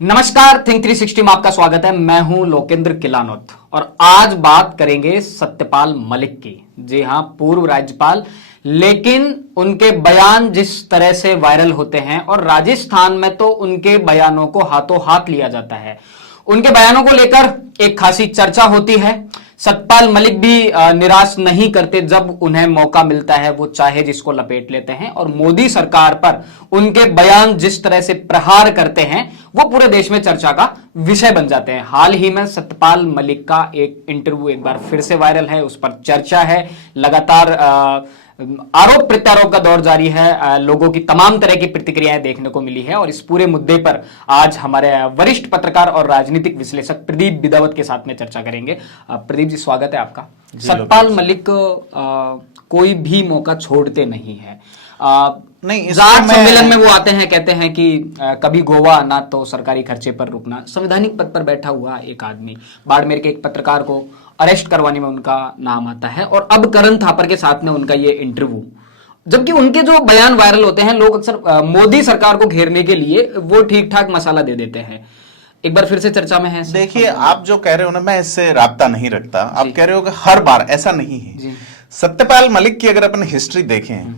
नमस्कार, थिंक 360 में आपका स्वागत है। मैं हूं लोकेंद्र किलानौत और आज बात करेंगे सत्यपाल मलिक की। जी हां, पूर्व राज्यपाल, लेकिन उनके बयान जिस तरह से वायरल होते हैं और राजस्थान में तो उनके बयानों को हाथों हाथ लिया जाता है। उनके बयानों को लेकर एक खासी चर्चा होती है। सत्यपाल मलिक भी निराश नहीं करते, जब उन्हें मौका मिलता है वो चाहे जिसको लपेट लेते हैं और मोदी सरकार पर उनके बयान जिस तरह से प्रहार करते हैं वो पूरे देश में चर्चा का विषय बन जाते हैं। हाल ही में सत्यपाल मलिक का एक इंटरव्यू एक बार फिर से वायरल है, उस पर चर्चा है। लगातार आरोप प्रत्यारोप का दौर जारी है। लोगों की तमाम तरह की प्रतिक्रियाएं देखने को मिली है और इस पूरे मुद्दे पर आज हमारे वरिष्ठ पत्रकार और राजनीतिक विश्लेषक प्रदीप बिदावत के साथ में चर्चा करेंगे। प्रदीप जी, स्वागत है आपका। सत्यपाल मलिक कोई भी मौका छोड़ते नहीं है। नहीं, सम्मेलन में वो आते हैं, कहते हैं कि कभी गोवा आना तो सरकारी खर्चे पर रुकना। संवैधानिक पद पर बैठा हुआ एक आदमी, बाड़मेर के एक पत्रकार को अरेस्ट करवाने में उनका नाम आता है और अब करण थापर के साथ में उनका ये इंटरव्यू, जबकि उनके जो बयान वायरल होते हैं लोग अक्सर मोदी सरकार को घेरने के लिए वो ठीक ठाक मसाला दे देते हैं। एक बार फिर से चर्चा में है। देखिए, आप जो कह रहे हो ना, मैं इससे राब्ता नहीं रखता। आप कह रहे हो कि हर बार ऐसा नहीं है। सत्यपाल मलिक की अगर अपन हिस्ट्री देखें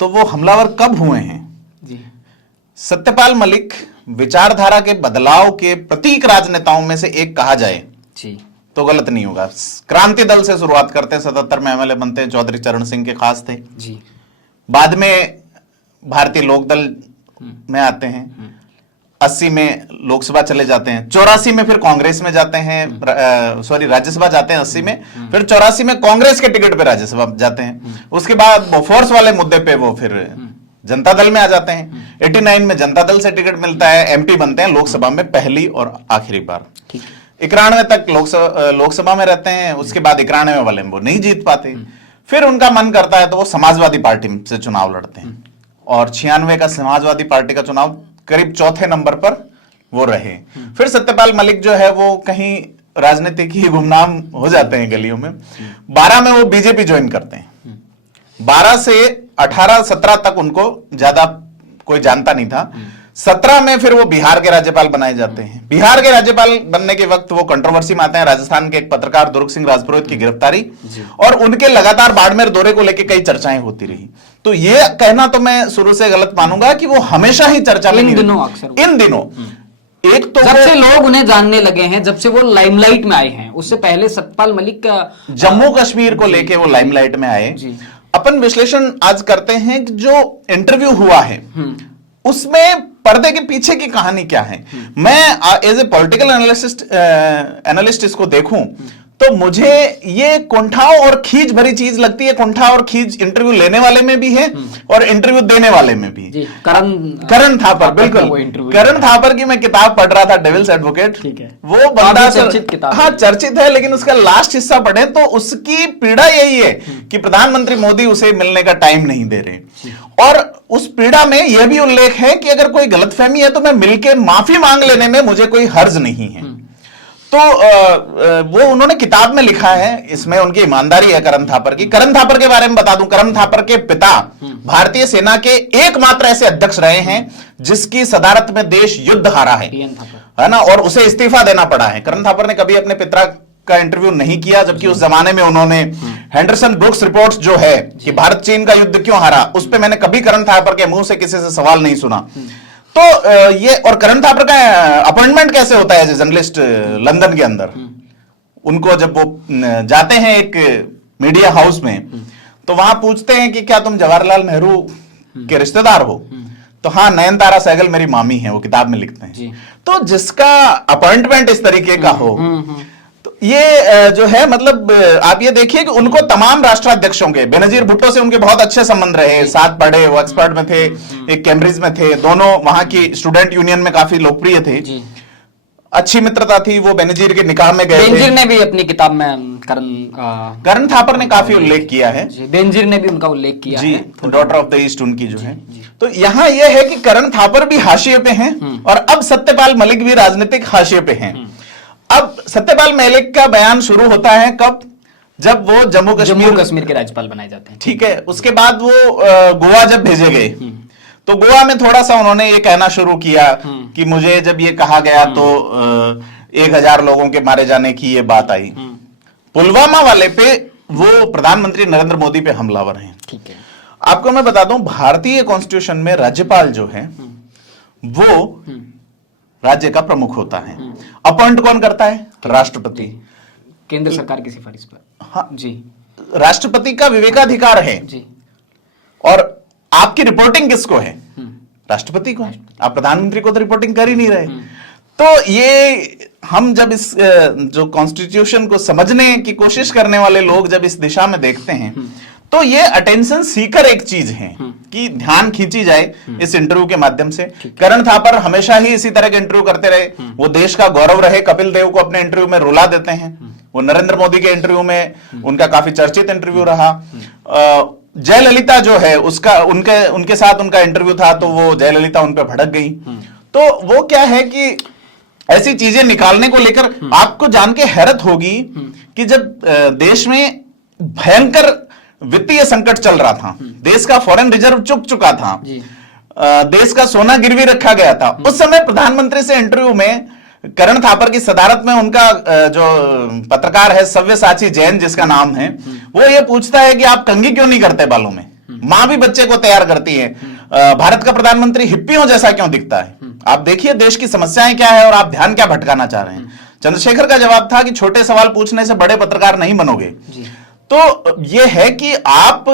तो वो हमलावर कब हुए हैं जी। सत्यपाल मलिक विचारधारा के बदलाव के प्रतीक राजनेताओं में से एक कहा जाए जी तो गलत नहीं होगा। क्रांति दल से शुरुआत करते हैं, 77 में एमएलए बनते हैं, चौधरी चरण सिंह के खास थे जी। बाद में भारतीय लोकदल में आते हैं, 80 में लोकसभा चले जाते हैं, 84 में फिर कांग्रेस में जाते हैं, राज्यसभा जाते हैं 80 में, फिर 84 में कांग्रेस के टिकट पे राज्यसभा जाते हैं। उसके बाद बोफोर्स वाले मुद्दे पे वो फिर जनता दल में आ जाते हैं। 89 में जनता दल से टिकट मिलता है, एमपी बनते हैं लोकसभा में पहली और आखिरी बार। 91 तक लोकसभा में रहते हैं। उसके बाद 91 वाले वो नहीं जीत पाते। फिर उनका मन करता है तो वो समाजवादी पार्टी से चुनाव लड़ते हैं और 96 का समाजवादी पार्टी का चुनाव करीब चौथे नंबर पर वो रहे। फिर सत्यपाल मलिक जो है वो कहीं राजनीतिक ही गुमनाम हो जाते हैं गलियों में। 12 में वो बीजेपी ज्वाइन करते हैं। 12 से 18-17 तक उनको ज्यादा कोई जानता नहीं था। 17 में फिर वो बिहार के राज्यपाल बनाए जाते हैं। बिहार के राज्यपाल बनने के वक्त वो कंट्रोवर्सी में आते हैं। राजस्थान के एक पत्रकार दुर्ग सिंह राजपुरोहित की गिरफ्तारी और उनके लगातार बाड़मेर दौरे को लेकर कई चर्चाएं होती रही। तो ये कहना तो मैं शुरू से गलत मानूंगा कि वो हमेशा ही चर्चा में इन दिनों एक तो जब से लोग उन्हें जानने लगे हैं, जब से वो लाइमलाइट में आए हैं, उससे पहले सत्यपाल मलिक का जम्मू कश्मीर को लेके वो लाइमलाइट में आए। अपन विश्लेषण आज करते हैं कि जो इंटरव्यू हुआ है उसमें पर्दे के पीछे की कहानी क्या है। मैं एज ए पॉलिटिकल एनालिस्ट इसको देखूं तो मुझे ये कुंठाओं और खींच भरी चीज लगती है। कुंठा और खींच इंटरव्यू लेने वाले में भी है और इंटरव्यू देने वाले में भी। करण थापर, बिल्कुल। करण थापर की मैं किताब पढ़ रहा था, डेविल्स एडवोकेट। वो बंदा चर्चित है, लेकिन उसका लास्ट हिस्सा पढ़े तो उसकी पीड़ा यही है कि प्रधानमंत्री मोदी उसे मिलने का टाइम नहीं दे रहे। और उस पीड़ा में यह भी उल्लेख है कि अगर कोई गलतफहमी है तो मैं मिलकर माफी मांग लेने में मुझे कोई हर्ज नहीं है। तो वो उन्होंने किताब में लिखा है। इसमें उनकी ईमानदारी है करण थापर की। करण थापर के बारे में बता दूं, करण थापर के पिता भारतीय सेना के एकमात्र ऐसे अध्यक्ष रहे हैं जिसकी सदारत में देश युद्ध हारा है ना, और उसे इस्तीफा देना पड़ा है। करण थापर ने कभी अपने पिता का इंटरव्यू नहीं किया, जबकि उस जमाने में उन्होंने हेंडरसन ब्रुक्स रिपोर्ट जो है कि भारत चीन का युद्ध क्यों हारा, उस पर मैंने कभी करण थापर के मुंह से किसी से सवाल नहीं सुना। तो ये और करण थापर का अपॉइंटमेंट कैसे होता है एज ए जर्नलिस्ट लंदन के अंदर। उनको जब वो जाते हैं एक मीडिया हाउस में तो वहां पूछते हैं कि क्या तुम जवाहरलाल नेहरू के रिश्तेदार हो, तो हाँ, नयनतारा सहगल मेरी मामी है, वो किताब में लिखते हैं। तो जिसका अपॉइंटमेंट इस तरीके का हो, तो ये जो है, मतलब आप ये देखिए कि उनको तमाम राष्ट्राध्यक्षों के, बेनजीर भुट्टो से उनके बहुत अच्छे संबंध रहे, साथ पढ़े, वो एक्सपर्ट में थे, एक कैम्ब्रिज में थे, दोनों वहां की स्टूडेंट यूनियन में काफी लोकप्रिय थे, अच्छी मित्रता थी। वो बेनजीर के निकाह में गए। बेनजीर ने भी अपनी किताब में करण थापर ने काफी उल्लेख किया है। बेनजीर ने भी उनका उल्लेख किया है, डॉटर ऑफ द ईस्ट उनकी जो है। तो यहां यह है कि करण थापर भी हाशिए पे हैं और अब सत्यपाल मलिक भी राजनीतिक हाशिए पे हैं। अब सत्यपाल मलिक का बयान शुरू होता है कब, जब वो जम्मू कश्मीर के राज्यपाल बनाए जाते हैं। ठीक है, उसके बाद वो गोवा जब भेजे गए तो गोवा में थोड़ा सा उन्होंने ये कहना शुरू किया कि मुझे जब ये कहा गया तो 1000 लोगों के मारे जाने की ये बात आई। पुलवामा वाले पे वो प्रधानमंत्री नरेंद्र मोदी पे हमलावर हैं। ठीक है, आपको मैं बता दूं, भारतीय कॉन्स्टिट्यूशन में राज्यपाल जो है वो राज्य का प्रमुख होता है। अपॉइंट कौन करता है? राष्ट्रपति। केंद्र सरकार की सिफारिश पर। हाँ जी, राष्ट्रपति का विवेकाधिकार है जी। और आपकी रिपोर्टिंग किसको है? राष्ट्रपति को। आप प्रधानमंत्री को तो रिपोर्टिंग कर ही नहीं रहे। तो ये हम जब इस जो कॉन्स्टिट्यूशन को समझने की कोशिश करने वाले लोग जब इस दिशा में देखते हैं तो ये अटेंशन सीकर एक चीज है कि ध्यान खींची जाए इस इंटरव्यू के माध्यम से। करण थापर हमेशा ही इसी तरह के इंटरव्यू करते रहे, वो देश का गौरव रहे। कपिल देव को अपने इंटरव्यू में रुला देते हैं। वो नरेंद्र मोदी के इंटरव्यू में उनका काफी चर्चित इंटरव्यू रहा। जयललिता जो है उसका उनके साथ उनका इंटरव्यू था तो वो जयललिता उन पर भड़क गई। तो वो क्या है कि ऐसी चीजें निकालने को लेकर आपको जान के हैरत होगी कि जब देश में भयंकर वित्तीय संकट चल रहा था, देश का फॉरेन रिजर्व चुक चुका था, देश का सोना गिरवी रखा गया था, उस समय प्रधानमंत्री से इंटरव्यू में करण थापर की सदारत में उनका जो पत्रकार है सव्यसाची जैन जिसका नाम है, वो ये पूछता है कि आप कंघी क्यों नहीं करते बालों में? मां भी बच्चे को तैयार करती है, भारत का प्रधानमंत्री हिप्पियों जैसा क्यों दिखता है? आप देखिए देश की समस्याएं क्या है और आप ध्यान क्या भटकाना चाह रहे हैं। चंद्रशेखर का जवाब था कि छोटे सवाल पूछने से बड़े पत्रकार नहीं बनोगे। तो यह है कि आप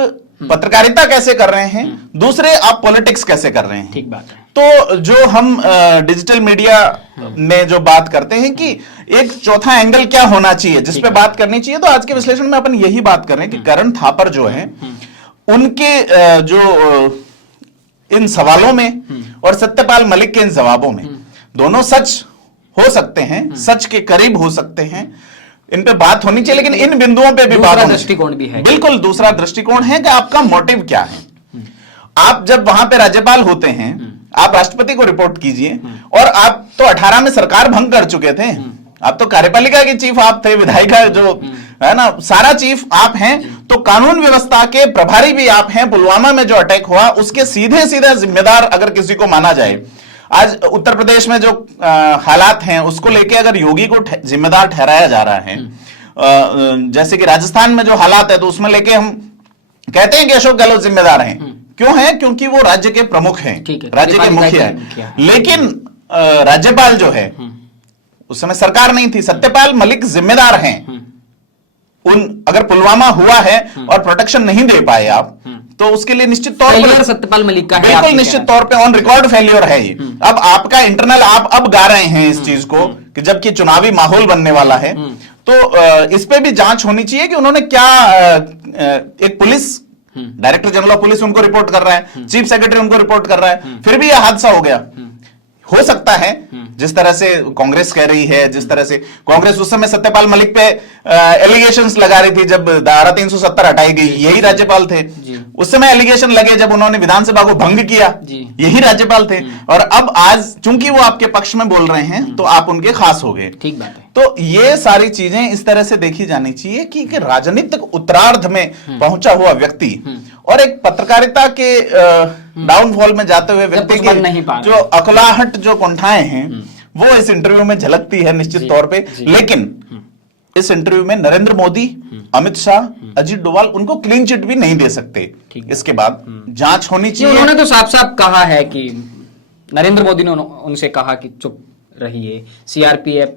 पत्रकारिता कैसे कर रहे हैं, दूसरे आप पॉलिटिक्स कैसे कर रहे हैं। ठीक बात है। तो जो हम डिजिटल मीडिया में जो बात करते हैं कि एक चौथा एंगल क्या होना चाहिए जिस पे बात करनी चाहिए, तो आज के विश्लेषण में अपन यही बात कर रहे हैं कि करण थापर जो है उनके जो इन सवालों में और सत्यपाल मलिक के इन जवाबों में दोनों सच हो सकते हैं, सच के करीब हो सकते हैं, इन पे बात होनी चाहिए, लेकिन इन बिंदुओं पे भी बात दृष्टिकोण भी है। बिल्कुल दूसरा दृष्टिकोण है कि आपका मोटिव क्या है। आप जब वहां पे राज्यपाल होते हैं, आप राष्ट्रपति को रिपोर्ट कीजिए, और आप तो 18 में सरकार भंग कर चुके थे। आप तो कार्यपालिका के चीफ आप थे, विधायिका जो है ना, सारा चीफ आप हैं, तो कानून व्यवस्था के प्रभारी भी आप हैं। पुलवामा में जो अटैक हुआ उसके सीधे सीधे जिम्मेदार अगर किसी को माना जाए, आज उत्तर प्रदेश में जो हालात हैं उसको लेके अगर योगी को जिम्मेदार ठहराया जा रहा है, जैसे कि राजस्थान में जो हालात है तो उसमें लेके हम कहते हैं कि अशोक गहलोत जिम्मेदार हैं। क्यों है? क्योंकि वो राज्य के प्रमुख हैं, राज्य के मुखिया हैं। लेकिन राज्यपाल जो है उस समय सरकार नहीं थी, सत्यपाल मलिक जिम्मेदार हैं। अगर पुलवामा हुआ है और प्रोटेक्शन नहीं दे पाए आप, तो उसके लिए निश्चित तौर पर सत्यपाल मलिक का है, बिल्कुल निश्चित तौर पे ऑन रिकॉर्ड फेल्योर है ये। अब आपका इंटरनल आप अब गा रहे हैं इस चीज को कि जबकि चुनावी माहौल बनने वाला है, तो इस पे भी जांच होनी चाहिए कि उन्होंने क्या, एक police director general of police उनको रिपोर्ट कर रहा है, चीफ सेक्रेटरी उनको रिपोर्ट कर रहा है, फिर भी यह हादसा हो गया। हो सकता है जिस तरह से कांग्रेस कह रही है, जिस तरह से कांग्रेस उस समय सत्यपाल मलिक पे एलिगेशंस लगा रही थी जब धारा 370 हटाई गई, यही राज्यपाल थे। उस समय एलिगेशन लगे जब उन्होंने विधानसभा को भंग किया, यही राज्यपाल थे। और अब आज चूंकि वो आपके पक्ष में बोल रहे हैं तो आप उनके खास हो गए। ठीक बात है। तो ये सारी चीजें इस तरह से देखी जानी चाहिए कि राजनीतिक उत्तरार्ध में पहुंचा हुआ व्यक्ति और एक पत्रकारिता के डाउनफॉल में जाते हुए व्यक्ति की जो अकलाहट, जो कुंठाएं हैं, वो इस इंटरव्यू में झलकती है निश्चित तौर पे। लेकिन इस इंटरव्यू में नरेंद्र मोदी, अमित शाह, अजीत डोभाल उनको क्लीन चिट भी नहीं दे सकते। इसके बाद जांच होनी चाहिए। उन्होंने तो साफ साफ कहा है कि नरेंद्र मोदी ने उनसे कहा कि चुप रहिए। सीआरपीएफ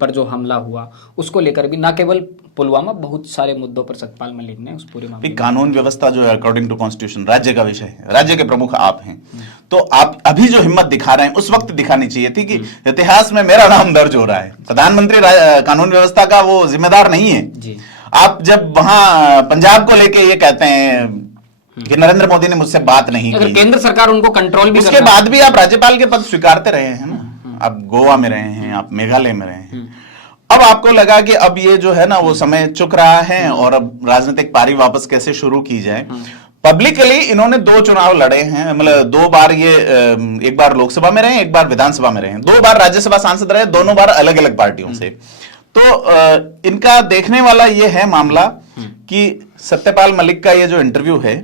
पर जो हमला हुआ उसको लेकर भी, ना केवल पुलवामा, बहुत सारे मुद्दों पर सत्यपाल मलिक ने उस पूरे मामले, कानून व्यवस्था जो है अकॉर्डिंग टू कॉन्स्टिट्यूशन राज्य का विषय है, राज्य के प्रमुख आप हैं, तो आप अभी जो हिम्मत दिखा रहे हैं उस वक्त दिखानी चाहिए थी कि इतिहास में मेरा नाम दर्ज हो रहा है। प्रधानमंत्री कानून व्यवस्था का वो जिम्मेदार नहीं है जी। आप जब वहां पंजाब को लेके ये कहते हैं कि नरेंद्र मोदी ने मुझसे बात नहीं की, केंद्र सरकार उनको कंट्रोल भी, उसके बाद भी आप राज्यपाल के पद स्वीकारते रहे हैं ना। आप गोवा में रहे हैं, आप मेघालय में रहे हैं, अब आपको लगा कि अब ये जो है ना वो समय चुक रहा है और अब राजनीतिक पारी वापस कैसे शुरू की जाए। पब्लिकली इन्होंने 2 चुनाव लड़े हैं, मतलब 2 बार ये, एक बार लोकसभा में रहे, एक बार विधानसभा में रहे, 2 बार राज्यसभा सांसद रहे, दोनों बार अलग अलग पार्टियों से। तो इनका देखने वाला ये है मामला कि सत्यपाल मलिक का ये जो इंटरव्यू है,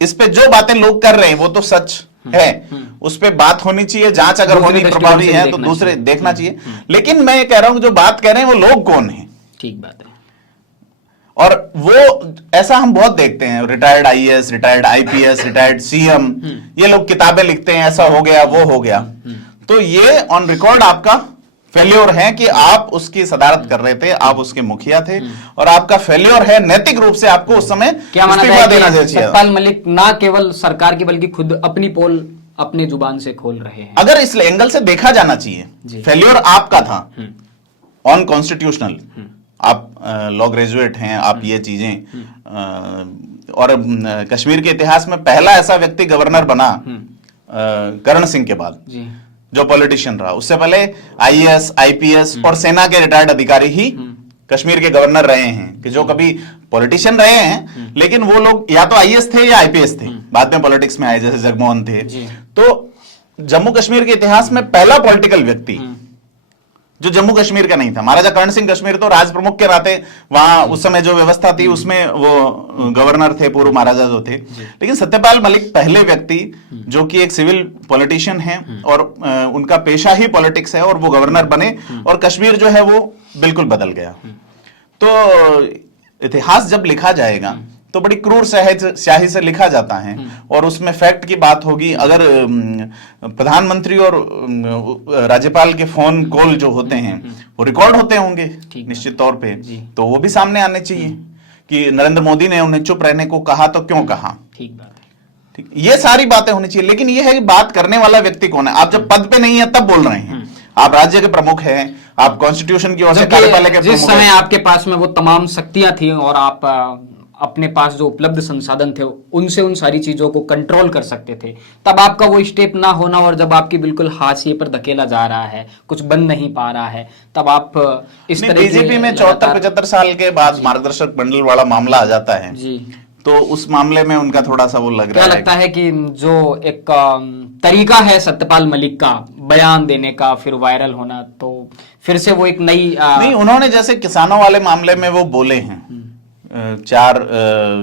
इस पे जो बातें लोग कर रहे हैं वो तो सच है उस पे बात होनी चाहिए, जांच अगर होनी प्रभावी है तो दूसरे देखना चाहिए। लेकिन मैं ये कह रहा हूं जो बात कह रहे हैं वो लोग कौन है। ठीक बात है। और वो ऐसा हम बहुत देखते हैं, retired IAS, retired IPS, retired CM, ये लोग किताबें लिखते हैं, ऐसा हो गया वो हो गया। तो ये ऑन रिकॉर्ड आपका फेल्योर है कि आप उसकी सदारत कर रहे थे, आप उसके मुखिया थे, और आपका फेल्योर है नैतिक रूप से आपको उस समय इस्तीफा देना चाहिए। सतपाल मलिक ना केवल सरकार की बल्कि खुद अपनी पोल अपनी जुबान से खोल रहे हैं। अगर इस एंगल से देखा जाना चाहिए, फेल्योर आपका था ऑन कॉन्स्टिट्यूशनल। आप लॉ ग्रेजुएट हैं, आप ये चीजें और कश्मीर के इतिहास में पहला ऐसा व्यक्ति गवर्नर बना करण सिंह के बाद जो पॉलिटिशियन रहा। उससे पहले आईएएस, आईपीएस और सेना के रिटायर्ड अधिकारी ही कश्मीर के गवर्नर रहे हैं, कि जो कभी पॉलिटिशियन रहे हैं लेकिन वो लोग या तो आईएएस थे या आईपीएस थे, बाद में पॉलिटिक्स में आए, जैसे जगमोहन थे। तो जम्मू कश्मीर के इतिहास में पहला पॉलिटिकल व्यक्ति जो जम्मू कश्मीर का नहीं था। महाराजा करण सिंह कश्मीर तो राज प्रमुख के नाते वहां उस समय जो व्यवस्था थी उसमें वो गवर्नर थे, पूर्व महाराजा जो थे। लेकिन सत्यपाल मलिक पहले व्यक्ति जो कि एक सिविल पॉलिटिशियन है और उनका पेशा ही पॉलिटिक्स है, और वो गवर्नर बने और कश्मीर जो है वो बिल्कुल बदल गया। तो इतिहास जब लिखा जाएगा तो बड़ी क्रूर स्याही से लिखा जाता है, और उसमें फैक्ट की बात होगी। अगर प्रधानमंत्री और राज्यपाल के फोन कॉल जो होते हैं वो रिकॉर्ड होते होंगे निश्चित तौर पे, तो वो भी सामने आने चाहिए कि नरेंद्र मोदी ने उन्हें चुप रहने को कहा तो क्यों कहा। ठीक बात है, ठीक, ये सारी बातें होनी चाहिए। लेकिन ये है कि बात करने वाला व्यक्ति कौन है। आप जब पद पे नहीं है तब बोल रहे हैं, आप राज्य के प्रमुख हैं, आप कॉन्स्टिट्यूशन की ओर से कार्यपालक के जिस समय आपके पास में वो तमाम शक्तियां थी और आप अपने पास जो उपलब्ध संसाधन थे उनसे उन सारी चीजों को कंट्रोल कर सकते थे, तब आपका वो स्टेप ना होना और जब आपकी बिल्कुल हाशिए पर धकेला जा रहा है, कुछ बन नहीं पा रहा है, तब आप इस तरह बीजेपी में 74-75 साल के बाद मार्गदर्शक मंडल वाला मामला आ जाता है जी, तो उस मामले में उनका थोड़ा सा वो लग रहा है। क्या लगता है कि जो एक तरीका है सत्यपाल मलिक का बयान देने का, फिर वायरल होना, तो फिर से वो एक नई नहीं, उन्होंने जैसे किसानों वाले मामले में वो बोले हैं, 4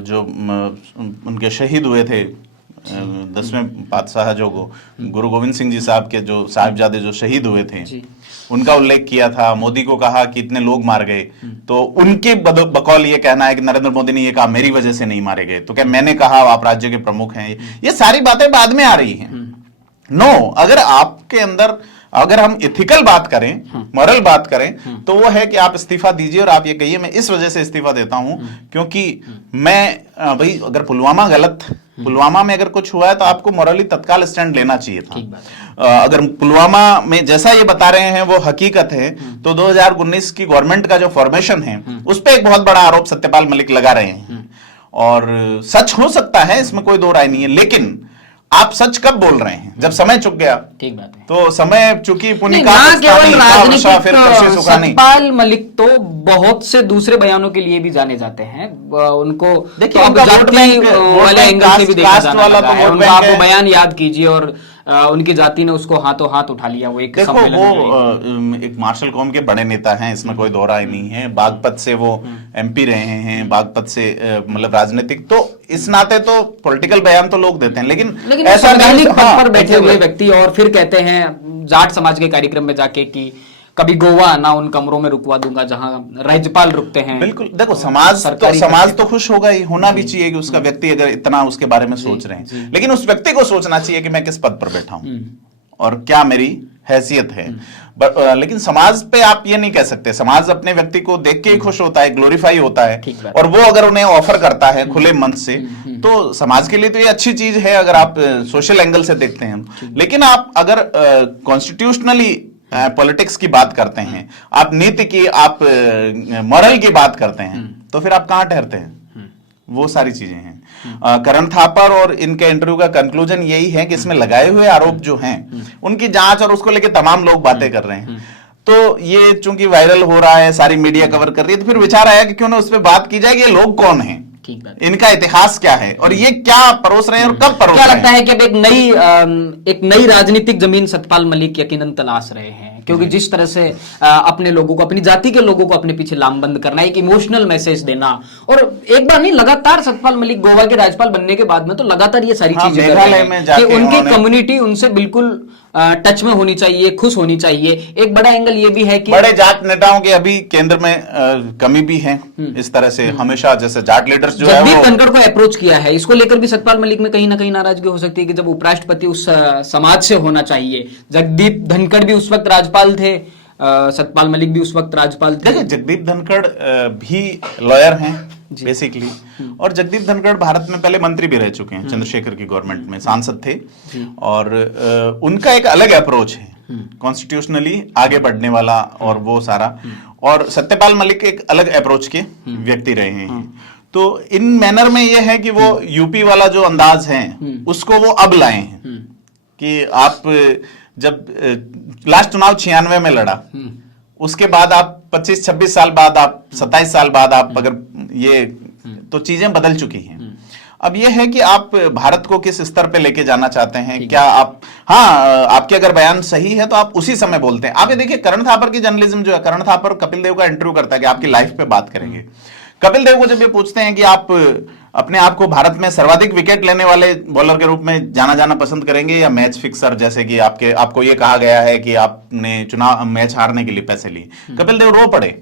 जो उनके शहीद हुए थे 10वें पातशाह जो गुरु गोविंद सिंह जी साहब के जो साहिबजादे जो शहीद हुए थे, उनका उल्लेख किया था। मोदी को कहा कि इतने लोग मार गए, तो उनके बकौल ये कहना है कि नरेंद्र मोदी ने ये कहा मेरी वजह से नहीं मारे गए, तो क्या मैंने कहा आप राज्य के प्रमुख हैं। ये सारी बातें बाद में आ रही हैं। नो, अगर आपके अंदर अगर हम इथिकल बात करें, मॉरल बात करें, तो वो है कि आप इस्तीफा दीजिए और आप ये कहिए मैं इस वजह से इस्तीफा देता हूं क्योंकि मैं भाई अगर पुलवामा में अगर कुछ हुआ है तो आपको मॉरली तत्काल स्टैंड लेना चाहिए था। अगर पुलवामा में जैसा ये बता रहे हैं वो हकीकत है, तो 2019 की गवर्नमेंट का जो फॉर्मेशन है उस पर एक बहुत बड़ा आरोप सत्यपाल मलिक लगा रहे हैं, और सच हो सकता है, इसमें कोई दो राय नहीं है। लेकिन आप सच कब बोल रहे हैं? जब समय चुक गया। ठीक बात है। तो समय चुकी पुनी का केवल राजनीतिक, सत्यपाल मलिक तो बहुत से दूसरे बयानों के लिए भी जाने जाते हैं। उनको देखिए वाले एंगल से भी देखा जाने लगा है। उनका आप बयान याद कीजिए और उनकी जाति ने उसको हाथों हाथ उठा लिया। वो एक देखो वो एक मार्शल कौम के बड़े नेता हैं, इसमें कोई दो राय नहीं है। बागपत से वो एमपी रहे हैं, बागपत से मतलब राजनीतिक, तो इस नाते तो पॉलिटिकल बयान तो लोग देते हैं, लेकिन ऐसा संवैधानिक पद पर बैठे हुए व्यक्ति और फिर कहते हैं जाट समाज के कार्यक्रम में जाके कि कभी गोवा आना, उन कमरों में रुकवा दूंगा जहां राज्यपाल रुकते हैं। बिल्कुल, देखो समाज तो खुश होगा ही, होना भी चाहिए कि उसका व्यक्ति अगर इतना उसके बारे में सोच रहे हैं, लेकिन उस व्यक्ति को सोचना चाहिए कि मैं किस पद पर बैठा हूं और क्या मेरी हैसियत है। लेकिन समाज पे आप ये नहीं कह सकते। समाज अपने व्यक्ति को देख के ही खुश होता है, ग्लोरीफाई होता है, और वो अगर उन्हें ऑफर करता है खुले मन से तो समाज के लिए तो ये अच्छी चीज है अगर आप सोशल एंगल से देखते हैं। लेकिन आप अगर कॉन्स्टिट्यूशनली पॉलिटिक्स की बात करते हैं, आप नीति की, आप मॉरल की बात करते हैं, तो फिर आप कहां ठहरते हैं? वो सारी चीजें हैं। करण थापर और इनके इंटरव्यू का कंक्लूजन यही है कि इसमें लगाए हुए आरोप जो हैं उनकी जांच, और उसको लेके तमाम लोग बातें कर रहे हैं। तो ये चूंकि वायरल हो रहा है, सारी मीडिया कवर कर रही है, तो फिर विचार आया कि क्यों ना उस पर बात की जाए कि ये लोग कौन हैं, इनका इतिहास क्या है और ये क्या परोस रहे हैं और कब परोस रहे हैं। क्या लगता है कि अब एक नई राजनीतिक जमीन सत्यपाल मलिक यकीनन तलाश रहे हैं क्योंकि जिस तरह से अपने लोगों को, अपनी जाति के लोगों को अपने पीछे लामबंद करना, एक इमोशनल मैसेज देना, और एक बार नहीं लगातार सत्यपाल मलिक गोवा के राज्यपाल बनने के बाद में तो लगातार ये सारी चीजें कर रहे हैं कि उनकी कम्युनिटी उनसे बिल्कुल टच में होनी चाहिए, खुश होनी चाहिए। एक बड़ा एंगल ये भी है कि बड़े जाट नेताओं के अभी केंद्र में कमी भी है। इस तरह से हमेशा जैसे जाट लीडर्स जो है जगदीप धनखड़ को अप्रोच किया है, इसको लेकर भी सत्यपाल मलिक में कहीं ना कहीं नाराजगी हो सकती है कि जब उपराष्ट्रपति उस समाज से होना चाहिए। जगदीप धनखड़ भी उस वक्त राज्यपाल थे, सत्यपाल मलिक भी उस वक्त राज्यपाल थे। देखिए जगदीप धनखड़ भी लॉयर हैं बेसिकली, और जगदीप धनखड़ भारत में पहले मंत्री भी रह चुके हैं, चंद्रशेखर की गवर्नमेंट में सांसद थे, और उनका एक अलग अप्रोच है कॉन्स्टिट्यूशनली आगे बढ़ने वाला, और वो सारा, और सत्यपाल मलिक एक अलग अप्रोच के व्यक्ति रहे हैं। तो इन मैनर में ये है कि वो यूपी वाला जो अंदाज है उसको वो अब लाए हैं कि आप जब लास्ट चुनाव 96 में लड़ा, उसके बाद आप 25-26 साल बाद, आप 27 साल बाद आप अगर ये, तो चीजें बदल चुकी हैं। अब ये है कि आप भारत को किस स्तर पे लेके जाना चाहते हैं, क्या आप, हाँ आपके अगर बयान सही है तो आप उसी समय बोलते हैं। आप ये देखिए करण थापर की जर्नलिज्म जो है, करण थापर कपिल देव का इंटरव्यू करता है कि आपकी लाइफ पे बात करेंगे। कपिल देव को जब ये पूछते हैं कि आप अपने आप को भारत में सर्वाधिक विकेट लेने वाले बॉलर के रूप में जाना पसंद करेंगे या मैच फिक्सर, जैसे कि आपको ये कहा गया है कि आपने चुनाव मैच हारने के लिए पैसे लिए, कपिल देव रो पड़े,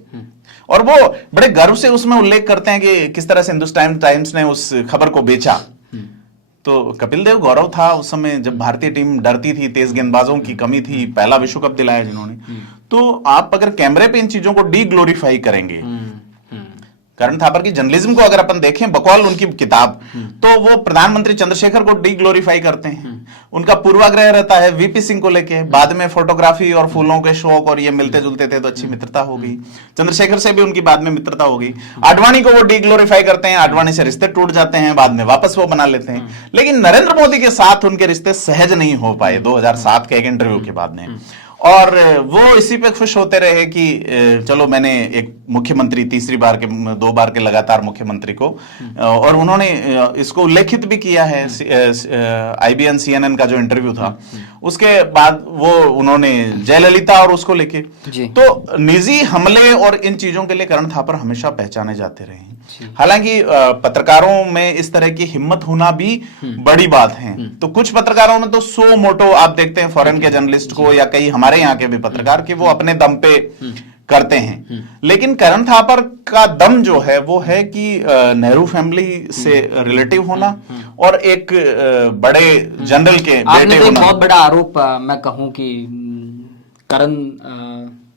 और वो बड़े गर्व से उसमें उल्लेख करते हैं कि किस तरह से हिंदुस्तान टाइम्स ने उस खबर को बेचा। तो कपिल देव गौरव था उस समय जब भारतीय टीम डरती थी, तेज गेंदबाजों की कमी थी, पहला विश्व कप दिलाया जिन्होंने। तो आप अगर कैमरे पे इन चीजों को डी ग्लोरीफाई करेंगे, करण थापर की जर्नलिज्म को अगर अपन देखें, बकौल उनकी किताब, तो वो प्रधानमंत्री चंद्रशेखर को डी ग्लोरीफाई करते हैं। उनका पूर्वाग्रह रहता है वीपी सिंह को लेके, बाद में फोटोग्राफी और फूलों के शौक और ये मिलते जुलते थे तो अच्छी मित्रता हो गई, चंद्रशेखर से भी उनकी बाद में मित्रता हो गई। आडवाणी को वो डी ग्लोरीफाई करते हैं, आडवाणी से रिश्ते टूट जाते हैं, बाद में वापस वो बना लेते हैं। लेकिन नरेंद्र मोदी के साथ उनके रिश्ते सहज नहीं हो पाए 2007 के एक इंटरव्यू के बाद में, और वो इसी पे खुश होते रहे कि चलो मैंने एक मुख्यमंत्री, तीसरी बार के 2 बार के लगातार मुख्यमंत्री को, और उन्होंने इसको उल्लेखित भी किया है IBN CNN का जो इंटरव्यू था, उसके बाद वो उन्होंने जयललिता और उसको लेके, तो निजी हमले और इन चीजों के लिए करण थापर हमेशा पहचाने जाते रहे हैं। हालांकि पत्रकारों में इस तरह की हिम्मत होना भी बड़ी बात है। तो कुछ पत्रकारों ने तो सो मोटो, आप देखते हैं फॉरेन के जर्नलिस्ट को या कई हमारे यहाँ के भी पत्रकार के, वो अपने दम पे करते हैं। लेकिन करण थापर का दम जो है वो है कि नेहरू फैमिली से रिलेटिव होना और एक बड़े जनरल के बेटे होना। बहुत बड़ा आरोप मैं कहूं कि करण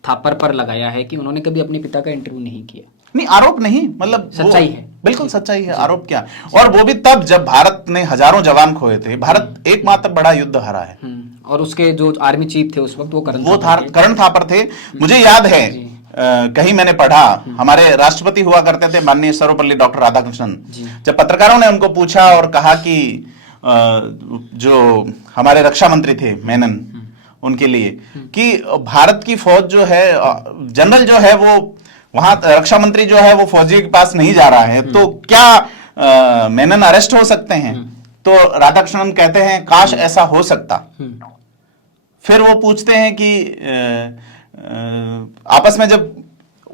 थापर पर लगाया है कि उन्होंने कभी अपने पिता का इंटरव्यू नहीं किया। नहीं, आरोप नहीं, मतलब सच्चाई है, बिल्कुल सच्चाई है, आरोप क्या। और वो भी तब जब भारत ने हजारों जवान खोए थे, भारत एकमात्र बड़ा युद्ध हारा है, और उसके जो आर्मी चीफ थे उस वक्त वो करण थापर थे। मुझे याद है कहीं मैंने पढ़ा, हमारे राष्ट्रपति हुआ करते थे माननीय सर्वपल्ली डॉक्टर राधाकृष्णन, जब पत्रकारों ने उनको पूछा और कहा कि जो हमारे रक्षा मंत्री थे मेनन, उनके लिए कि भारत की फौज जो है, जनरल जो है वो वहां, रक्षा मंत्री जो है वो फौजी के पास नहीं जा रहा है, तो क्या मेनन अरेस्ट हो सकते हैं? तो राधाकृष्णन कहते हैं काश ऐसा हो सकता। फिर वो पूछते हैं कि आपस में जब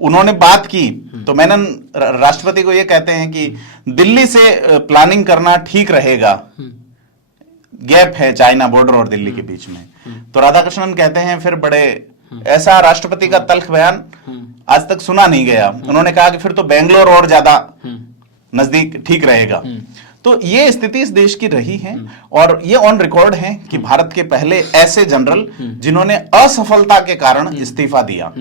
उन्होंने बात की तो मेनन राष्ट्रपति को ये कहते हैं कि दिल्ली से प्लानिंग करना ठीक रहेगा, गैप है चाइना बॉर्डर और दिल्ली के बीच में। तो राधाकृष्णन कहते हैं फिर बड़े, ऐसा राष्ट्रपति का तल्ख बयान आज तक सुना नहीं गया। उन्होंने कहा कि फिर तो बेंगलोर और ज्यादा नजदीक ठीक रहेगा। तो ये स्थिति इस देश की रही है, और ये ऑन रिकॉर्ड है कि भारत के पहले ऐसे जनरल जिन्होंने असफलता के कारण इस्तीफा दिया,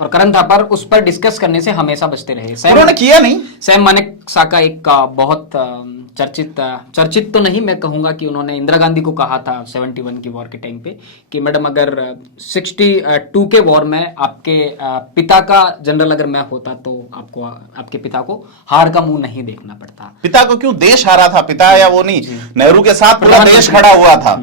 और करण थापर उस पर डिस्कस करने से हमेशा बचते रहे। उन्होंने किया नहीं। सैम मानेकशॉ का एक बहुत चर्चित तो नहीं, मैं कहूंगा कि उन्होंने इंदिरा गांधी को कहा था 71 की वॉर के टाइम पे कि मैडम अगर 62 के वॉर में आपके पिता का जनरल अगर मैं होता तो आपको, आपके पिता को हार का मुंह नहीं देखना पड़ता। पिता को क्यों? देश हारा था, पिता या वो नहीं, नेहरू के साथ पूरा देश खड़ा हुआ था।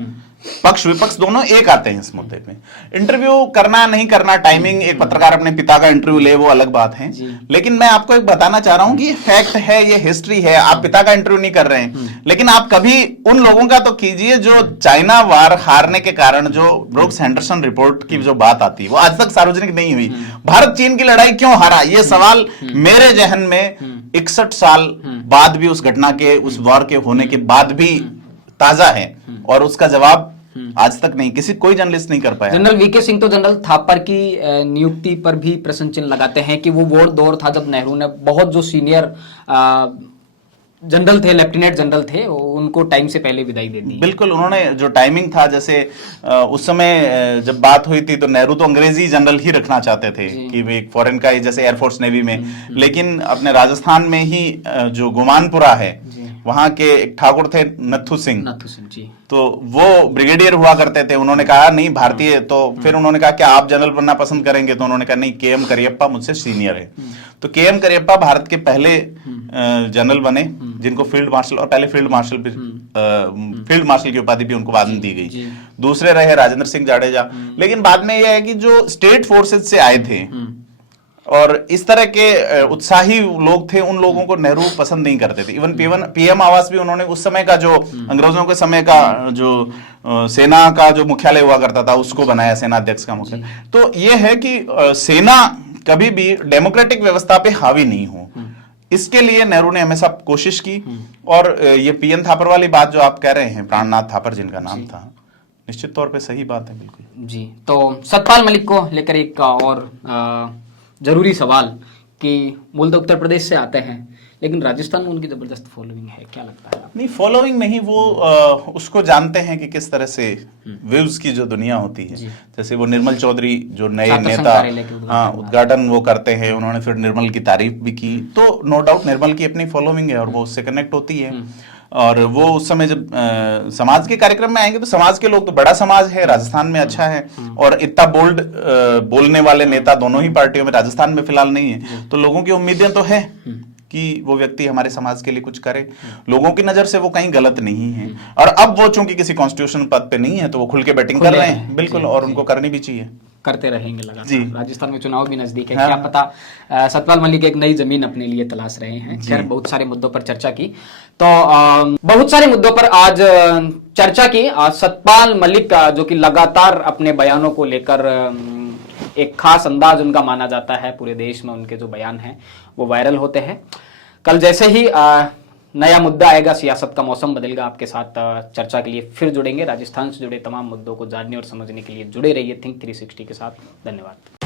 पक्ष विपक्ष दोनों एक आते हैं इस मुद्दे पे। इंटरव्यू करना नहीं करना, टाइमिंग, एक पत्रकार अपने पिता का इंटरव्यू ले वो अलग बात है, लेकिन मैं आपको एक बताना चाह रहा हूं कि ये फैक्ट है, ये हिस्ट्री है। आप पिता का इंटरव्यू नहीं कर रहे हैं, लेकिन आप कभी उन लोगों का तो कीजिए जो चाइना वार हारने के कारण जो ब्रुक्स हैंडरसन रिपोर्ट की जो बात आती है वो आज तक सार्वजनिक नहीं हुई। भारत चीन की लड़ाई क्यों हारा, ये सवाल मेरे जहन में 61 साल बाद भी, उस घटना के, उस वॉर के होने के बाद भी ताजा है, और उसका जवाब आज तक नहीं किसी कोई जर्नलिस्ट नहीं कर पाया। जनरल वीके सिंह तो जनरल थापर की नियुक्ति पर भी प्रश्न चिन्ह लगाते हैं कि वो दौर था जब नेहरू ने बहुत जो सीनियर जनरल थे, लेफ्टिनेंट जनरल थे, उनको टाइम से पहले विदाई दे दी। बिल्कुल, उन्होंने जो टाइमिंग था, जैसे उस समय जब बात हुई थी तो नेहरू तो अंग्रेजी जनरल ही रखना चाहते थे कि वे फॉरेन का ही, जैसे एयरफोर्स नेवी में, लेकिन अपने राजस्थान में ही जो गुमानपुरा है वहां के एक ठाकुर थे नथु सिंह जी, तो वो ब्रिगेडियर हुआ करते थे। उन्होंने कहा नहीं भारतीय, तो फिर उन्होंने कहा क्या आप जनरल बनना पसंद करेंगे, तो उन्होंने कहा नहीं, के.एम. करियप्पा मुझसे सीनियर है। तो के.एम. करियप्पा भारत के पहले जनरल बने जिनको फील्ड मार्शल, और पहले फील्ड मार्शल की उपाधि भी उनको बाद में दी गई। दूसरे रहे राजेंद्र सिंह जाडेजा, लेकिन बाद में यह है कि जो स्टेट फोर्सेज से आए थे और इस तरह के उत्साही लोग थे, उन लोगों को नेहरू पसंद नहीं करते थे। इवन पीएम आवास भी उन्होंने उस समय का जो अंग्रेजों के समय का जो सेना का जो मुख्यालय हुआ करता था उसको बनाया, सेना अध्यक्ष का मुख्यालय। तो यह है कि सेना कभी भी डेमोक्रेटिक व्यवस्था पे हावी नहीं हो, इसके लिए नेहरू ने हमेशा कोशिश की। और ये पीएन थापर वाली बात जो आप कह रहे हैं, प्राणनाथ थापर जिनका नाम था, निश्चित तौर पे सही बात है बिल्कुल जी। तो सतपाल मलिक को लेकर एक और जरूरी सवाल कि मूल तो उत्तर प्रदेश से आते हैं, लेकिन राजस्थान में उनकी जबरदस्त फॉलोइंग है, क्या लगता है? नहीं, फॉलोइंग नहीं, वो उसको जानते हैं कि किस तरह से व्यूज की जो दुनिया होती है। जैसे वो निर्मल चौधरी जो नए नेता, हाँ, उद्घाटन वो करते हैं, उन्होंने फिर निर्मल की तारीफ भी की, तो नो डाउट निर्मल की अपनी फॉलोइंग है और वो उससे कनेक्ट होती है। और वो उस समय जब समाज के कार्यक्रम में आएंगे तो समाज के लोग, तो बड़ा समाज है राजस्थान में, अच्छा है, और इतना बोल्ड बोलने वाले नेता दोनों ही पार्टियों में राजस्थान में फिलहाल नहीं है, तो लोगों की उम्मीदें तो है कि वो व्यक्ति हमारे समाज के लिए कुछ करे। लोगों की नजर से वो कहीं गलत नहीं है, और अब वो चूंकि किसी कॉन्स्टिट्यूशन पद पे नहीं है तो वो खुल के बैटिंग कर रहे हैं, बिल्कुल, और उनको करनी भी चाहिए, करते रहेंगे लगातार। राजस्थान में चुनाव भी नजदीक है, क्या पता सतपाल मलिक एक नई जमीन अपने लिए तलाश रहे हैं। खैर, बहुत सारे मुद्दों पर चर्चा की, तो बहुत सारे मुद्दों पर आज चर्चा की। सतपाल मलिक का जो कि लगातार अपने बयानों को लेकर एक खास अंदाज उनका माना जाता है, पूरे देश में उनके जो बयान हैं वो वायरल होते हैं। कल जैसे ही नया मुद्दा आएगा, सियासत का मौसम बदलेगा, आपके साथ चर्चा के लिए फिर जुड़ेंगे। राजस्थान से जुड़े तमाम मुद्दों को जानने और समझने के लिए जुड़े रहिए थिंक 360 के साथ। धन्यवाद।